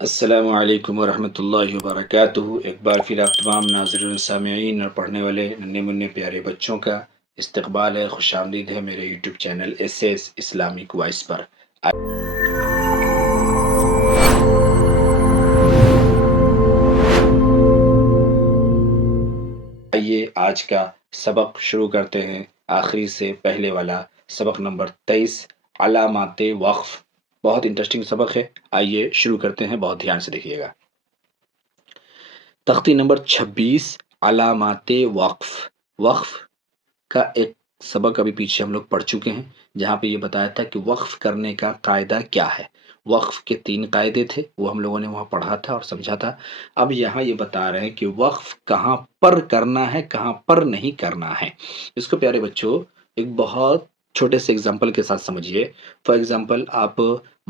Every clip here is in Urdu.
السلام علیکم ورحمۃ اللہ وبرکاتہ۔ ایک بار پھر آپ تمام ناظرین سامعین اور پڑھنے والے ننھے منھے پیارے بچوں کا استقبال ہے، خوش آمدید ہے میرے YouTube channel S S Islamic voice پر۔ آئیے آج کا سبق شروع کرتے ہیں، آخری سے پہلے والا سبق نمبر 23، علامات وقف۔ بہت انٹرسٹنگ سبق ہے، آئیے شروع کرتے ہیں، بہت دھیان سے دیکھیے گا۔ تختی نمبر 26، علامات وقف۔ وقف کا ایک سبق ابھی پیچھے ہم لوگ پڑھ چکے ہیں، جہاں پہ یہ بتایا تھا کہ وقف کرنے کا قاعدہ کیا ہے۔ وقف کے 3 قاعدے تھے، وہ ہم لوگوں نے وہاں پڑھا تھا اور سمجھا تھا۔ اب یہاں یہ بتا رہے ہیں کہ وقف کہاں پر کرنا ہے، کہاں پر نہیں کرنا ہے۔ اس کو پیارے بچوں ایک بہت چھوٹے سے اگزامپل کے ساتھ سمجھیے۔ فار ایگزامپل آپ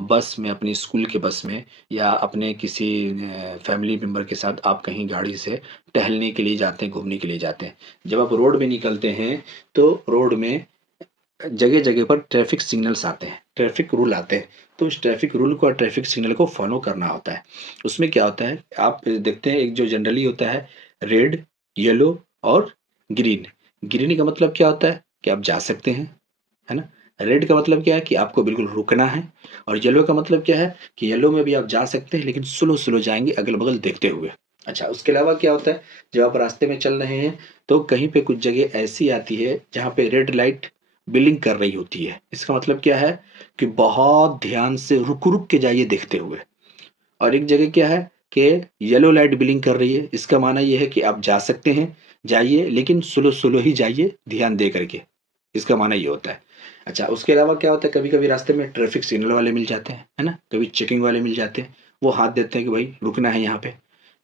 بس میں، اپنی اسکول کے بس میں، یا اپنے کسی فیملی ممبر کے ساتھ آپ کہیں گاڑی سے ٹہلنے کے لیے جاتے ہیں، گھومنے کے لیے جاتے ہیں۔ جب آپ روڈ میں نکلتے ہیں تو روڈ میں جگہ جگہ پر ٹریفک سگنلز آتے ہیں، ٹریفک رول آتے ہیں، تو اس ٹریفک رول کو اور ٹریفک سگنل کو فالو کرنا ہوتا ہے۔ اس میں کیا ہوتا ہے، آپ دیکھتے ہیں ایک جو جنرلی ہوتا ہے ریڈ، یلو اور گرین۔ گرین کا مطلب کیا ہوتا ہے کہ آپ جا سکتے ہیں، ہے نا۔ ریڈ کا مطلب کیا ہے کہ آپ کو بالکل رکنا ہے، اور یلو کا مطلب کیا ہے کہ یلو میں بھی آپ جا سکتے ہیں لیکن سلو سلو جائیں گے، اگل بغل دیکھتے ہوئے۔ اچھا، اس کے علاوہ کیا ہوتا ہے، جب آپ راستے میں چل رہے ہیں تو کہیں پہ کچھ جگہ ایسی آتی ہے جہاں پہ ریڈ لائٹ بلنگ کر رہی ہوتی ہے۔ اس کا مطلب کیا ہے کہ بہت دھیان سے رک رک کے جائیے دیکھتے ہوئے۔ اور ایک جگہ کیا ہے کہ یلو لائٹ بلنگ کر رہی ہے، اس کا معنی یہ ہے کہ آپ جا سکتے ہیں، جائیے لیکن سلو سلو ہی جائیے، دھیان دے کر کے۔ اس کا معنی یہ ہوتا ہے۔ اچھا، اس کے علاوہ کیا ہوتا ہے، کبھی کبھی راستے میں ٹریفک سگنل والے مل جاتے ہیں، ہے نا، کبھی چیکنگ والے مل جاتے ہیں، وہ ہاتھ دیتے ہیں کہ بھائی رکنا ہے یہاں پہ۔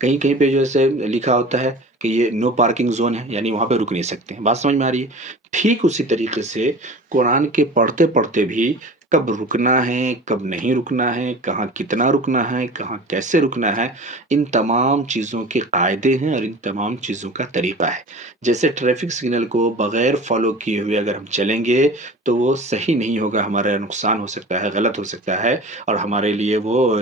کہیں کہیں پہ جو ایسے لکھا ہوتا ہے کہ یہ نو پارکنگ زون ہے، یعنی وہاں پہ رک نہیں سکتے ہیں۔ بات سمجھ میں آ رہی ہے؟ ٹھیک اسی طریقے سے قرآن کے پڑھتے پڑھتے بھی کب رکنا ہے، کب نہیں رکنا ہے، کہاں کتنا رکنا ہے، کہاں کیسے رکنا ہے، ان تمام چیزوں کے قاعدے ہیں اور ان تمام چیزوں کا طریقہ ہے۔ جیسے ٹریفک سگنل کو بغیر فالو کیے ہوئے اگر ہم چلیں گے تو وہ صحیح نہیں ہوگا، ہمارا نقصان ہو سکتا ہے، غلط ہو سکتا ہے، اور ہمارے لیے وہ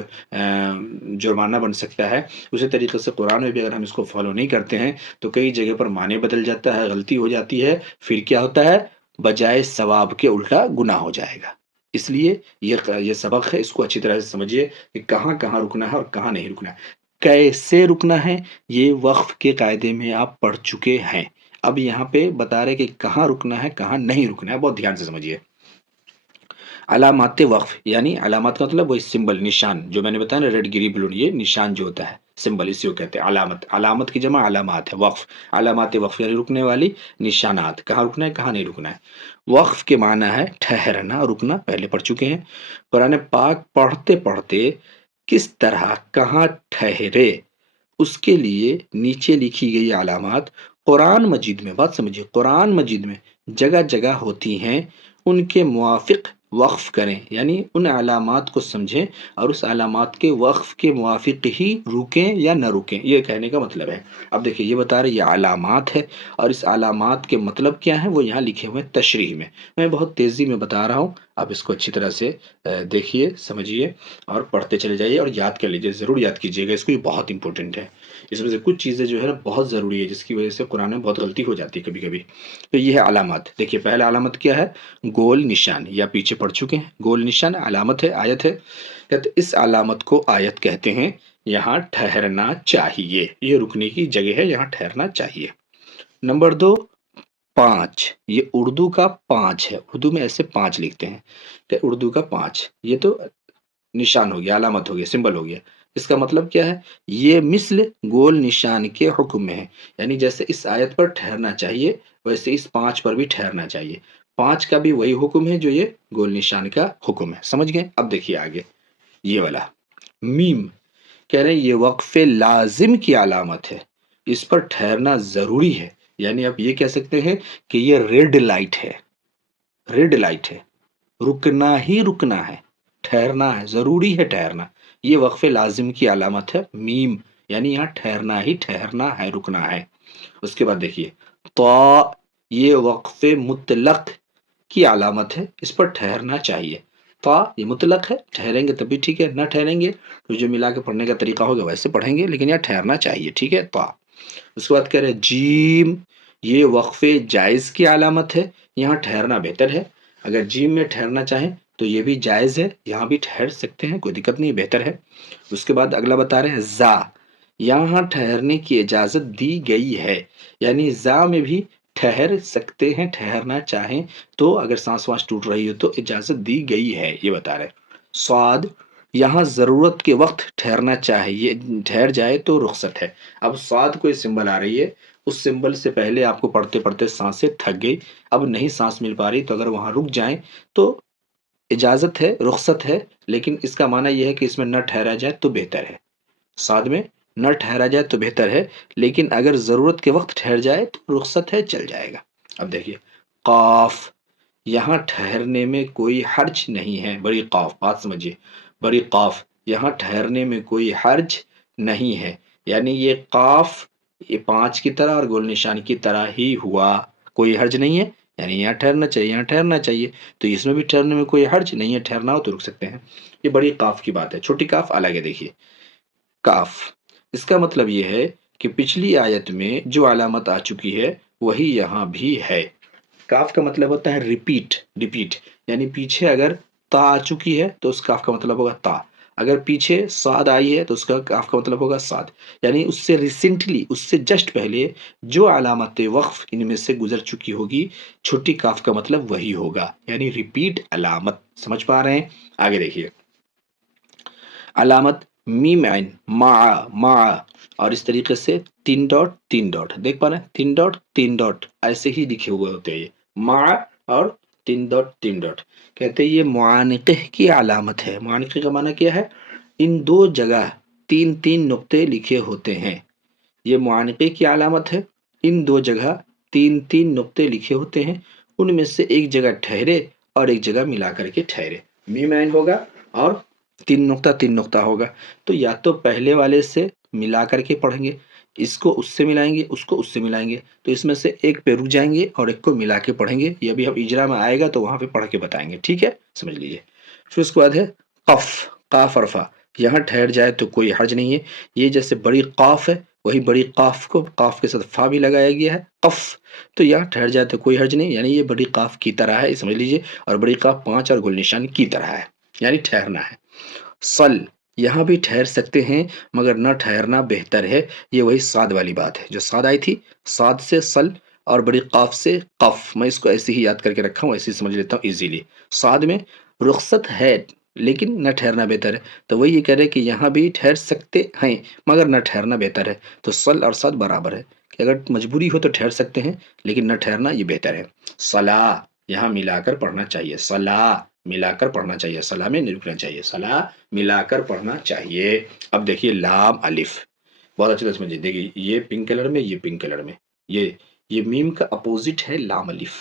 جرمانہ بن سکتا ہے۔ اسی طریقے سے قرآن میں بھی اگر ہم اس کو فالو نہیں کرتے ہیں تو کئی جگہ پر معنی بدل جاتا ہے، غلطی ہو جاتی ہے، پھر کیا ہوتا ہے، بجائے ثواب کے الٹا گناہ ہو جائے گا۔ اس لیے یہ سبق ہے، اس کو اچھی طرح سے سمجھیے کہ کہاں کہاں رکنا ہے اور کہاں نہیں رکنا ہے، کیسے رکنا ہے۔ یہ وقف کے قاعدے میں آپ پڑھ چکے ہیں، اب یہاں پہ بتا رہے کہ کہاں رکنا ہے، کہاں نہیں رکنا ہے، بہت دھیان سے سمجھیے۔ علامات وقف، یعنی علامات کا مطلب وہی سمبل، نشان، جو میں نے بتایا نا ریڈ گری بلو، یہ نشان جو ہوتا ہے، سمبل، اسی کو کہتے ہیں علامت۔ علامت کی جمع علامات ہے، وقف۔ علامات وقف یعنی رکنے والی نشانات، کہاں رکنا ہے، کہاں نہیں رکنا ہے۔ وقف کے معنی ہے ٹھہرنا، رکنا، پہلے پڑھ چکے ہیں۔ قرآن پاک پڑھتے پڑھتے کس طرح کہاں ٹھہرے، اس کے لیے نیچے لکھی گئی علامات قرآن مجید میں، بات سمجھیے، قرآن مجید میں جگہ جگہ ہوتی ہیں، ان کے موافق وقف کریں، یعنی ان علامات کو سمجھیں اور اس علامات کے وقف کے موافق ہی رکیں یا نہ رکیں، یہ کہنے کا مطلب ہے۔ اب دیکھیں یہ بتا رہے یہ علامات ہے، اور اس علامات کے مطلب کیا ہے وہ یہاں لکھے ہوئے تشریح میں بہت تیزی میں بتا رہا ہوں، آپ اس کو اچھی طرح سے دیکھیے، سمجھیے اور پڑھتے چلے جائیے اور یاد کر لیجیے، ضرور یاد کیجیے گا اس کو، یہ بہت امپورٹنٹ ہے۔ اس میں سے کچھ چیزیں جو ہے نا بہت ضروری ہے، جس کی وجہ سے قرآن میں بہت غلطی ہو جاتی ہے کبھی کبھی۔ تو یہ ہے علامات۔ دیکھیے پہلا علامت کیا ہے، گول نشان، یا پیچھے پڑھ چکے ہیں، گول نشان علامت ہے، آیت ہے، کہتے اس علامت کو آیت کہتے ہیں، یہاں ٹھہرنا چاہیے، یہ رکنے کی جگہ ہے، یہاں ٹھہرنا چاہیے۔ نمبر 2، 5، یہ اردو کا 5 ہے، اردو میں ایسے 5 لکھتے ہیں کہ اردو کا 5، یہ تو نشان ہو گیا، علامت ہو گیا، سمبل ہو گیا۔ اس کا مطلب کیا ہے، یہ مثل گول نشان کے حکم میں ہے، یعنی جیسے اس آیت پر ٹھہرنا چاہیے ویسے اس 5 پر بھی ٹھہرنا چاہیے۔ 5 کا بھی وہی حکم ہے جو یہ گول نشان کا حکم ہے، سمجھ گئے؟ اب دیکھیے آگے یہ والا میم، کہہ رہے ہیں یہ وقف لازم کی علامت ہے، اس پر ٹھہرنا ضروری ہے، یعنی آپ یہ کہہ سکتے ہیں کہ یہ ریڈ لائٹ ہے، ریڈ لائٹ ہے، رکنا ہی رکنا ہے، ٹھہرنا ہے، ضروری ہے ٹھہرنا، یہ وقف لازم کی علامت ہے میم، یعنی یہاں ٹھہرنا ہی ٹھہرنا ہے، رکنا ہے۔ اس کے بعد دیکھیے تو یہ وقف مطلق کی علامت ہے، اس پر ٹھہرنا چاہیے۔ تا یہ مطلق ہے، ٹھہریں گے تب بھی ٹھیک ہے، نہ ٹھہریں گے تو جو ملا کے پڑھنے کا طریقہ ہوگا ویسے پڑھیں گے، لیکن یہاں ٹھہرنا چاہیے، ٹھیک ہے، تا۔ اس کے بعد کہہ رہے جیم، یہ وقفے جائز کی علامت ہے، یہاں ٹھہرنا بہتر ہے۔ اگر جیم میں ٹھہرنا چاہیں تو یہ بھی جائز ہے، یہاں بھی ٹھہر سکتے ہیں، کوئی دقت نہیں، بہتر ہے۔ اس کے بعد اگلا بتا رہے ہیں زا، یہاں ٹھہرنے کی اجازت دی گئی ہے، یعنی زا میں بھی ٹھہر سکتے ہیں، ٹھہرنا چاہیں تو، اگر سانس وانس ٹوٹ رہی ہو تو اجازت دی گئی ہے، یہ بتا رہے۔ سعاد، یہاں ضرورت کے وقت ٹھہرنا چاہیے، ٹھہر جائے تو رخصت ہے۔ اب سعاد کوئی سمبل آ رہی ہے، اس سمبل سے پہلے آپ کو پڑھتے پڑھتے سانسیں تھک گئی، اب نہیں سانس مل پا رہی، تو اگر وہاں رک جائیں تو اجازت ہے، رخصت ہے، لیکن اس کا معنی یہ ہے کہ اس میں نہ ٹھہرا جائے تو بہتر ہے، سعد میں نہ ٹھہرا جائے تو بہتر ہے، لیکن اگر ضرورت کے وقت ٹھہر جائے تو رخصت ہے، چل جائے گا۔ اب دیکھیے قاف، یہاں ٹھہرنے میں کوئی حرج نہیں ہے، بڑی قاف، بات سمجھیے، بڑی قاف، یہاں ٹھہرنے میں کوئی حرج نہیں ہے، یعنی یہ قاف یہ 5 کی طرح اور گول نشان کی طرح ہی ہوا، کوئی حرج نہیں ہے، یعنی یہاں ٹھہرنا چاہیے، یہاں ٹھہرنا چاہیے، تو اس میں بھی ٹھہرنے میں کوئی حرج نہیں ہے، ٹھہرنا ہو تو رک سکتے ہیں۔ یہ بڑی قاف کی بات ہے، چھوٹی قاف الگ ہے۔ دیکھیے کاف، اس کا مطلب یہ ہے کہ پچھلی آیت میں جو علامت آ چکی ہے وہی یہاں بھی ہے۔ کاف کا مطلب ہوتا ہے ریپیٹ، ریپیٹ، یعنی پیچھے اگر تا آ چکی ہے تو اس کاف کا مطلب ہوگا تا، اگر پیچھے سعد آئی ہے تو اس کا کاف کا مطلب ہوگا سعد، یعنی اس سے ریسنٹلی، اس سے جسٹ پہلے جو علامت وقف ان میں سے گزر چکی ہوگی، چھوٹی کاف کا مطلب وہی ہوگا، یعنی ریپیٹ علامت، سمجھ پا رہے ہیں؟ آگے دیکھیے علامت میم عین، ما، اور اس طریقے سے 3 ڈاٹ دیکھ پا رہے ہیں، 3 ڈاٹ ایسے ہی لکھے ہوئے ہوتے ہیں، یہ ما اور 3 ڈاٹ کہتے ہیں یہ معانقہ کی علامت ہے۔ معانقہ کا معنی کیا ہے؟ ان دو جگہ 3 نقطے لکھے ہوتے ہیں، یہ معانقے کی علامت ہے، ان دو جگہ 3 نقطے لکھے ہوتے ہیں، ان میں سے ایک جگہ ٹھہرے اور ایک جگہ ملا کر کے ٹھہرے، میم عین ہوگا اور 3 نقطہ ہوگا، تو یا تو پہلے والے سے ملا کر کے پڑھیں گے، اس کو اس سے ملائیں گے، اس کو اس سے ملائیں گے، تو اس میں سے ایک پہ رک جائیں گے اور ایک کو ملا کے پڑھیں گے، یہ بھی ہم اجرا میں آئے گا تو وہاں پہ پڑھ کے بتائیں گے، ٹھیک ہے، سمجھ لیجیے۔ پھر اس کے بعد ہے قف، قاف اور فا، یہاں ٹھہر جائے تو کوئی حرج نہیں ہے، یہ جیسے بڑی قاف ہے وہی بڑی قاف کو قاف کے ساتھ فا بھی لگایا گیا ہے، قف، تو یہاں ٹھہر جائے تو کوئی حرج نہیں، یعنی یہ بڑی قاف کی طرح ہے، سمجھ لیجیے، اور بڑی قاف 5 اور گل نشان کی طرح ہے، یعنی ٹھہرنا ہے۔ سل، یہاں بھی ٹھہر سکتے ہیں مگر نہ ٹھہرنا بہتر ہے، یہ وہی سعد والی بات ہے جو سعد آئی تھی، سعد سے سل اور بڑی قاف سے قف، میں اس کو ایسے ہی یاد کر کے رکھا ہوں، ایسے ہی سمجھ لیتا ہوں ایزیلی۔ سعد میں رخصت ہے لیکن نہ ٹھہرنا بہتر ہے، تو وہی یہ کہہ رہے کہ یہاں بھی ٹھہر سکتے ہیں مگر نہ ٹھہرنا بہتر ہے، تو سل اور سعد برابر ہے کہ اگر مجبوری ہو تو ٹھہر سکتے ہیں لیکن نہ ٹھہرنا یہ بہتر ہے۔ صلاح، یہاں ملا کر پڑھنا چاہیے، صلاح ملا کر پڑھنا چاہیے، صلاح میں نہیں رکنا چاہیے، صلاح ملا کر پڑھنا چاہیے۔ اب دیکھیے لام الف، بہت اچھے سے سمجھیے، دیکھیے یہ پنک کلر میں، یہ پنک کلر میں، یہ میم کا اپوزٹ ہے لام الف،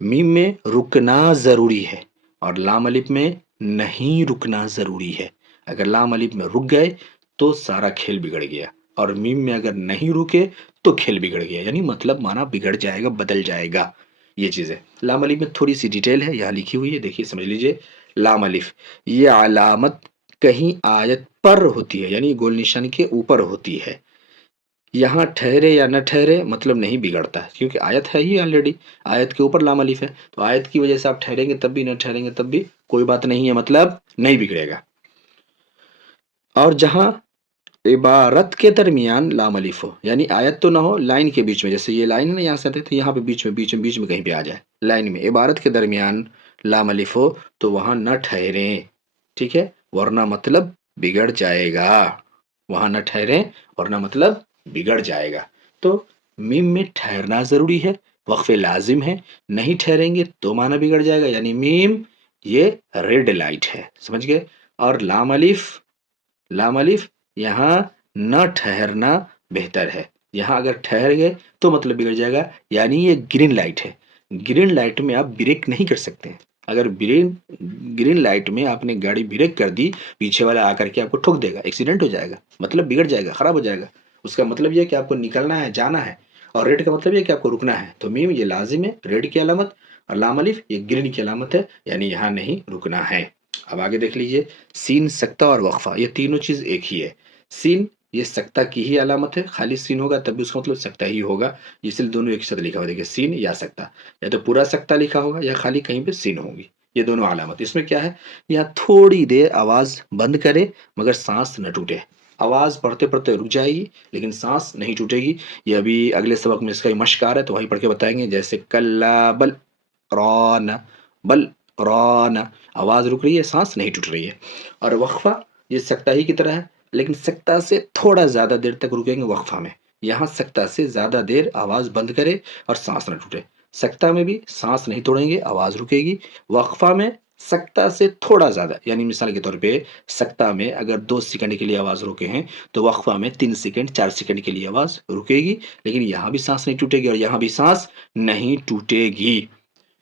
میم میں رکنا ضروری ہے اور لام الف میں نہیں رکنا ضروری ہے، اگر لام الف میں رک گئے تو سارا کھیل بگڑ گیا، اور میم میں اگر نہیں رکے تو کھیل بگڑ گیا، یعنی مطلب معنی بگڑ جائے گا، بدل جائے گا، یہ چیز ہے۔ لام الف میں تھوڑی سی ڈیٹیل ہے یہاں لکھی ہوئی ہے، دیکھیے سمجھ لیجیے، لام الف یہ علامت کہیں آیت پر ہوتی ہے، یعنی گول نشان کے اوپر ہوتی ہے، یہاں ٹھہرے یا نہ ٹھہرے مطلب نہیں بگڑتا، کیونکہ آیت ہے ہی آلریڈی، آیت کے اوپر لام الف ہے، تو آیت کی وجہ سے آپ ٹھہریں گے تب بھی، نہ ٹھہریں گے تب بھی کوئی بات نہیں ہے، مطلب نہیں بگڑے گا۔ اور جہاں عبارت کے درمیان لام الف ہو، یعنی آیت تو نہ ہو، لائن کے بیچ میں، جیسے یہ لائن ہے نا، یہاں سے آتے تو یہاں پہ بیچ میں کہیں پہ آ جائے، لائن میں عبارت کے درمیان لام الف ہو تو وہاں نہ ٹھہریں، ٹھیک ہے، ورنہ مطلب بگڑ جائے گا، وہاں نہ ٹھہریں ورنہ مطلب بگڑ جائے گا، تو میم میں ٹھہرنا ضروری ہے، وقف لازم ہے، نہیں ٹھہریں گے تو معنی بگڑ جائے گا، یعنی میم یہ ریڈ لائٹ ہے، سمجھ گئے، اور لام الف یہاں نہ ٹھہرنا بہتر ہے، یہاں اگر ٹھہر گئے تو مطلب بگڑ جائے گا، یعنی یہ گرین لائٹ ہے، گرین لائٹ میں آپ بریک نہیں کر سکتے ہیں، اگر گرین لائٹ میں آپ نے گاڑی بریک کر دی، پیچھے والا آ کر کے آپ کو ٹھوک دے گا، ایکسیڈنٹ ہو جائے گا، مطلب بگڑ جائے گا، خراب ہو جائے گا، اس کا مطلب یہ ہے کہ آپ کو نکلنا ہے، جانا ہے، اور ریڈ کا مطلب یہ ہے کہ آپ کو رکنا ہے، تو میم یہ لازم ہے، ریڈ کی علامت، اور لام الف یہ گرنے کی علامت ہے، یعنی یہاں نہیں رکنا ہے۔ اب آگے دیکھ لیجئے، سین سکتہ اور وقفہ یہ تینوں چیز ایک ہی ہے۔ سین یہ سکتہ کی ہی علامت ہے، خالی سین ہوگا تب بھی اس کا مطلب سکتہ ہی ہوگا، اس لیے دونوں ایک ساتھ لکھا ہوا دیکھیے، سین یا سکتہ، یا تو پورا سکتہ لکھا ہوگا یا خالی کہیں پہ سین ہوگی، یہ دونوں علامت۔ اس میں کیا ہے، یہاں تھوڑی دیر آواز بند کرے مگر سانس نہ ٹوٹے، آواز پڑھتے پڑھتے رک جائے گی لیکن سانس نہیں ٹوٹے گی۔ یہ ابھی اگلے سبق میں اس کا مشق آ رہا ہے تو وہیں پڑھ کے بتائیں گے، جیسے کلا بل ران، بل ران، آواز رک رہی ہے، سانس نہیں ٹوٹ رہی ہے۔ اور وقفہ یہ سکتہ ہی کی طرح ہے لیکن سکتہ سے تھوڑا زیادہ دیر تک رکیں گے وقفہ میں، یہاں سکتہ سے زیادہ دیر آواز بند کرے اور سانس نہ ٹوٹے۔ سکتہ میں بھی سانس نہیں توڑیں گے، آواز رکے گی، وقفہ میں سکتہ سے تھوڑا زیادہ، یعنی مثال کے طور پہ سکتہ میں اگر 2 سیکنڈ کے لیے آواز روکے ہیں تو وقفہ میں 3 سیکنڈ 4 سیکنڈ کے لیے آواز رکے گی، لیکن یہاں بھی سانس نہیں ٹوٹے گی اور یہاں بھی سانس نہیں ٹوٹے گی۔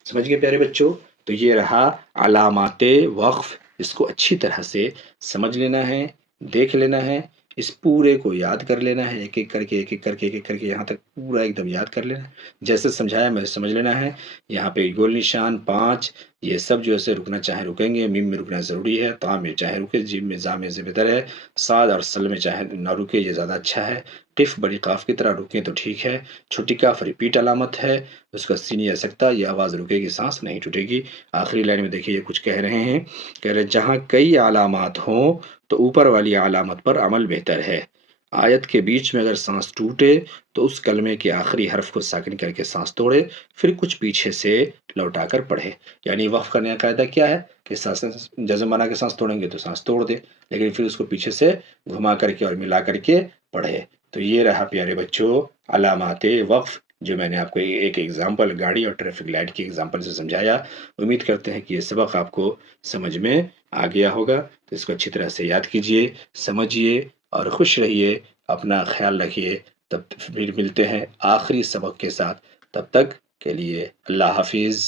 سمجھ گئے پیارے بچوں؟ تو یہ رہا علامات وقف، اس کو اچھی طرح سے سمجھ لینا ہے، دیکھ لینا ہے، اس پورے کو یاد کر لینا ہے، ایک ایک کر کے ایک ایک کر کے ایک ایک کر کے یہاں تک پورا ایک دم یاد کر لینا ہے، جیسے سمجھایا میں سمجھ لینا ہے۔ یہاں پہ گول نشان 5 یہ سب جو ایسے رکنا چاہے رکیں گے، میم میں رکنا ضروری ہے، تا میں چاہے رکے، جیم میں زا میں سے بہتر ہے، صاد اور سل میں چاہے نہ رکے یہ زیادہ اچھا ہے، قف بڑی قاف کی طرح رکیں تو ٹھیک ہے، چھوٹی کاف ریپیٹ علامت ہے، اس کا سین یا سکتا یہ آواز رکے گی، سانس نہیں ٹوٹے گی۔ آخری لائن میں دیکھیے یہ کچھ کہہ رہے ہیں، کہہ رہے جہاں کئی علامات ہوں تو اوپر والی علامت پر عمل بہتر ہے، آیت کے بیچ میں اگر سانس ٹوٹے تو اس کلمے کے آخری حرف کو ساکن کر کے سانس توڑے، پھر کچھ پیچھے سے لوٹا کر پڑھے۔ یعنی وقف کرنے کا قاعدہ کیا ہے کہ سانس جزم بنا کے سانس توڑیں گے تو سانس توڑ دے، لیکن پھر اس کو پیچھے سے گھما کر کے اور ملا کر کے پڑھے۔ تو یہ رہا پیارے بچوں علامات وقف، جو میں نے آپ کو ایک ایگزامپل گاڑی اور ٹریفک لائٹ کی ایگزامپل سے سمجھایا۔ امید کرتے ہیں کہ یہ سبق آپ کو سمجھ میں آ گیا ہوگا، تو اس کو اچھی طرح سے یاد کیجئے، سمجھیے اور خوش رہیے، اپنا خیال رکھیے۔ تب پھر ملتے ہیں آخری سبق کے ساتھ، تب تک کے لیے اللہ حافظ۔